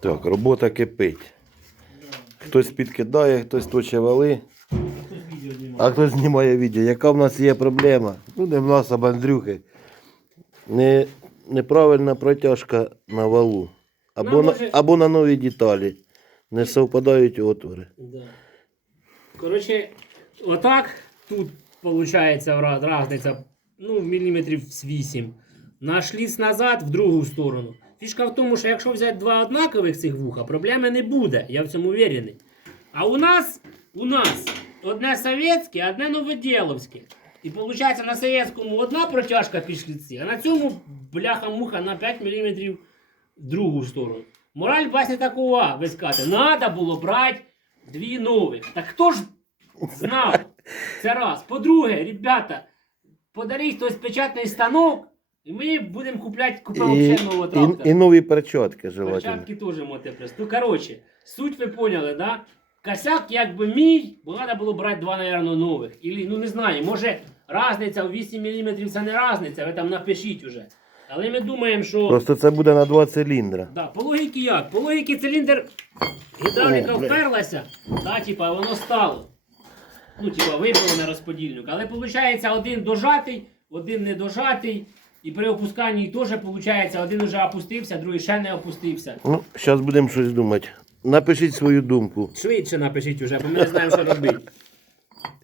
Так, робота кипить. Хтось підкидає, хтось точе вали, а хтось знімає відео. Яка в нас є проблема? Ну, не в нас, а в Андрюхи. Не, неправильна протяжка на валу. Або, на, або на нові деталі. Не совпадають отвори. Да. Коротше, отак тут виходить різниця ну, міліметрів з 8. На шліц назад в другу сторону. Фішка в тому, що якщо взяти два однакових цих вуха, проблеми не буде, я в цьому уверений. А у нас, у нас одне совєтське, одне новоділовське. І виходить на совєтському одна протяжка під шліці, а на цьому бляха-муха на 5 мм в другу сторону. Мораль басні такова, ви скажете, треба було брати дві нових. Так хто ж знав? Це раз. По-друге, ребята, подаріть хтось печатний станок, і ми будемо купляти купимо І, ще нового і, трактора. і нові перчатки желательно. Перчатки теж можете прийти. Ну, коротше, суть ви поняли, да? Косяк якби мій, бо треба було брати два, наверное, нових. Ілі, ну не знаю, може різниця в 8 мм це не різниця, ви там напишіть уже. Але ми думаємо, що. Просто це буде на два циліндра. Да, по логіки як? По логіки циліндр гідравліка О, бля. вперлася, да, типа, воно стало. Ну, типа, вибило на розподільник. Але виходить, один дожатий, один не дожатий. І при опусканні теж виходить, один вже опустився, другий ще не опустився. Ну, зараз будемо щось думати. Напишіть свою думку. Швидше напишіть уже, бо ми не знаємо, що робити.